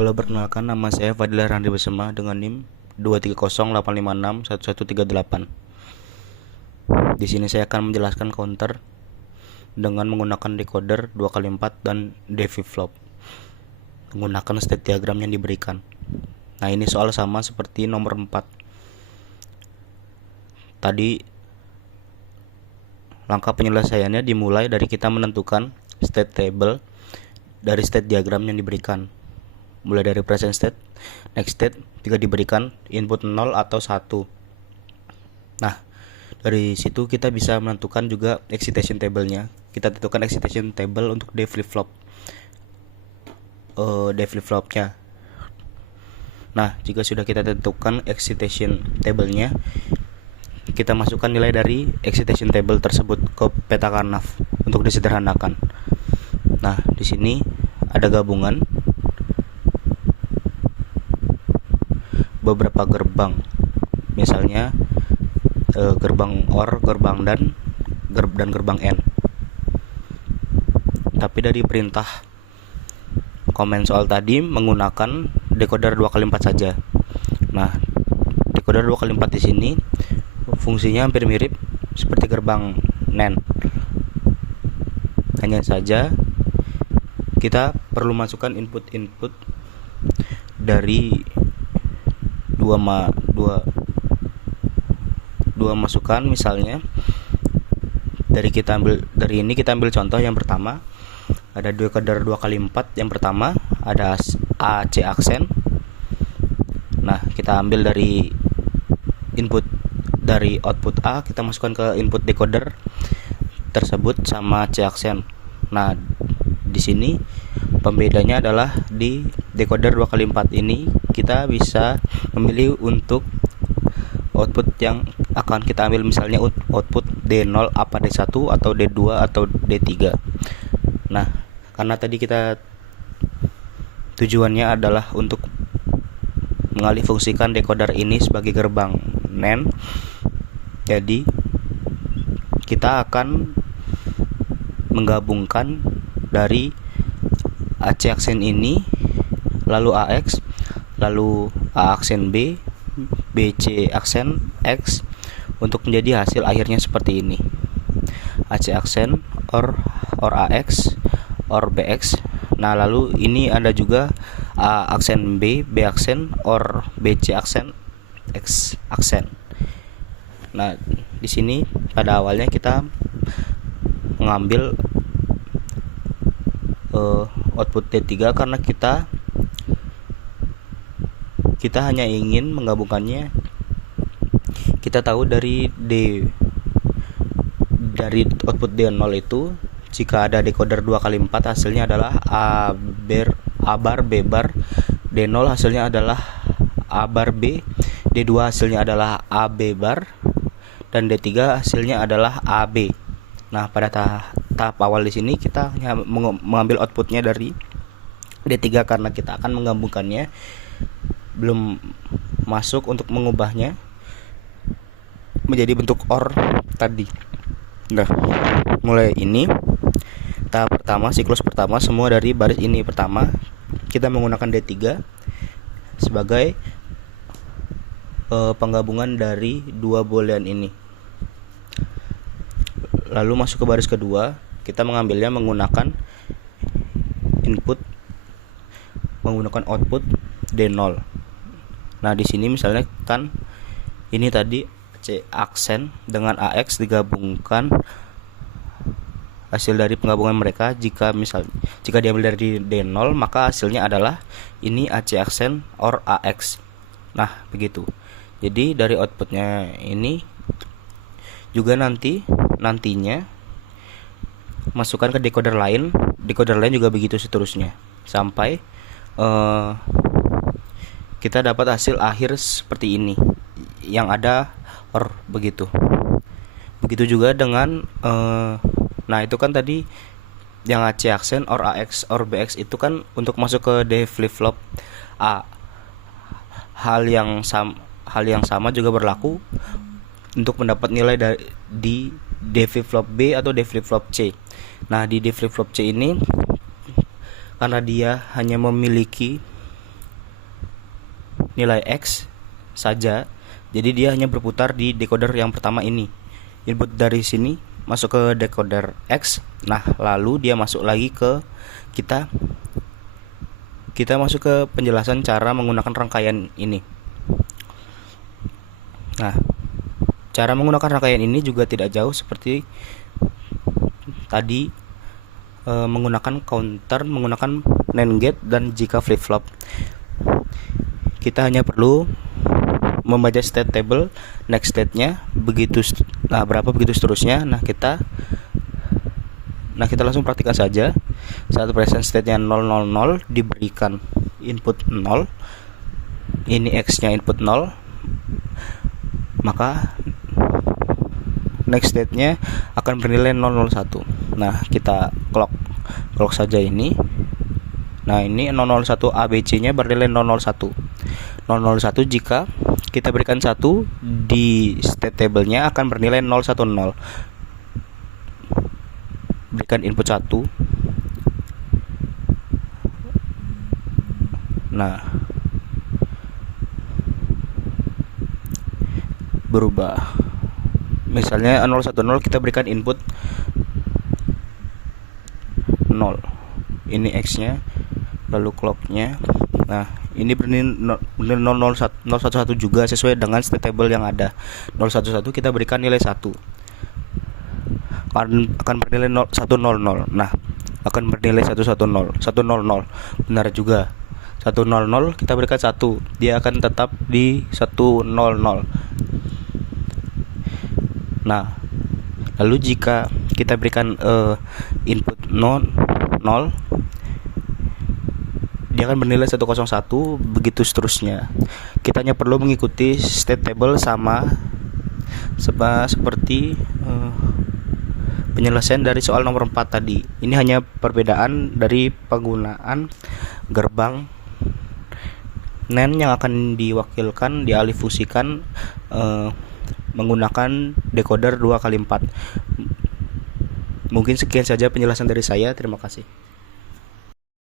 Halo, perkenalkan nama saya Fadila Randi Besema dengan NIM 23085611138. Di sini saya akan menjelaskan counter dengan menggunakan decoder 2x4 dan DV flop menggunakan state diagram yang diberikan. Nah, ini soal sama seperti nomor 4. Tadi langkah penyelesaiannya dimulai dari kita menentukan state table dari state diagram yang diberikan. Mulai dari present state, next state, jika diberikan input 0 atau 1. Nah, dari situ kita bisa menentukan juga excitation table-nya. Kita tentukan excitation table untuk D flip-flop. D flip-flopnya. Nah, jika sudah kita tentukan excitation table-nya, kita masukkan nilai dari excitation table tersebut ke peta Karnaugh untuk disederhanakan. Nah, di sini ada gabungan beberapa gerbang, misalnya gerbang OR, gerbang dan gerbang N. Tapi dari perintah komen soal tadi menggunakan decoder 2x4 saja. Nah, decoder 2x4 di sini fungsinya hampir mirip seperti gerbang NAND. Hanya saja kita perlu masukkan input-input dari dua masukan. Misalnya dari ini kita ambil contoh yang pertama, ada decoder 2x4. Yang pertama ada AC aksen. Nah, kita ambil dari output A, kita masukkan ke input decoder tersebut sama C aksen. Nah, di sini pembedanya adalah di decoder 2x4 ini kita bisa memilih untuk output yang akan kita ambil, misalnya output D0 apa D1 atau D2 atau D3. Nah, karena tadi kita tujuannya adalah untuk mengalih fungsikan decoder ini sebagai gerbang NAND, jadi kita akan menggabungkan dari AC aksen ini, lalu AX, lalu A aksen B, BC aksen X, untuk menjadi hasil akhirnya seperti ini. AC aksen or AX or BX. Nah, lalu ini ada juga A aksen B, B aksen or BC aksen X aksen. Nah, di sini pada awalnya kita mengambil output D3 karena kita hanya ingin menggabungkannya. Kita tahu dari output D0 itu, jika ada decoder 2x4 hasilnya adalah A bar B bar, D0 hasilnya adalah A bar B, D2 hasilnya adalah AB bar, dan D3 hasilnya adalah AB. Nah, pada tahap awal di sini kita hanya mengambil outputnya dari D3 karena kita akan menggabungkannya, belum masuk untuk mengubahnya menjadi bentuk OR tadi. Nah, mulai ini tahap pertama, siklus pertama, semua dari baris ini. Pertama, kita menggunakan D3 sebagai penggabungan dari dua boolean ini. Lalu masuk ke baris kedua, kita mengambilnya menggunakan output D0. Nah, di sini misalnya kan ini tadi C aksen dengan AX digabungkan, hasil dari penggabungan mereka jika diambil dari D0, maka hasilnya adalah ini AC aksen or AX. Nah, begitu. Jadi dari outputnya ini juga nantinya masukkan ke decoder lain juga begitu seterusnya sampai kita dapat hasil akhir seperti ini yang ada OR begitu juga dengan nah, itu kan tadi yang AC aksen or AX or BX itu kan untuk masuk ke D flip flop A. Hal yang sama juga berlaku untuk mendapat nilai di D flip flop B atau D flip flop C. Nah, di D flip flop C ini karena dia hanya memiliki nilai X saja. Jadi dia hanya berputar di decoder yang pertama ini. Input dari sini masuk ke decoder X. Nah, lalu dia masuk lagi ke kita masuk ke penjelasan cara menggunakan rangkaian ini. Nah, cara menggunakan rangkaian ini juga tidak jauh seperti tadi, menggunakan counter, menggunakan NAND gate, dan jika flip flop. Kita hanya perlu membaca state table, next state-nya begitu, berapa begitu seterusnya. Nah, kita langsung praktikkan saja. Saat present state-nya 000 diberikan input 0, ini X-nya input 0, maka next state-nya akan bernilai 001. Nah, kita clock saja ini. Nah, ini 001 ABC-nya bernilai 001. 001 jika kita berikan 1 di state table-nya akan bernilai 010. Berikan input 1. Nah, berubah. Misalnya 010 kita berikan input 0. Ini X-nya, lalu clock-nya. Nah, ini bernilai 011 juga sesuai dengan state table yang ada. 011 kita berikan nilai 1. Akan bernilai 100. Nah, akan bernilai 110. 100. Benar juga. 100 kita berikan 1, dia akan tetap di 100. Nah, lalu jika kita berikan input 0, dia akan bernilai 101, begitu seterusnya. Kita hanya perlu mengikuti state table sama seperti penyelesaian dari soal nomor 4 tadi. Ini hanya perbedaan dari penggunaan gerbang NAND yang akan diwakilkan, dialihfungsikan menggunakan decoder 2x4. Mungkin sekian saja penjelasan dari saya. Terima kasih.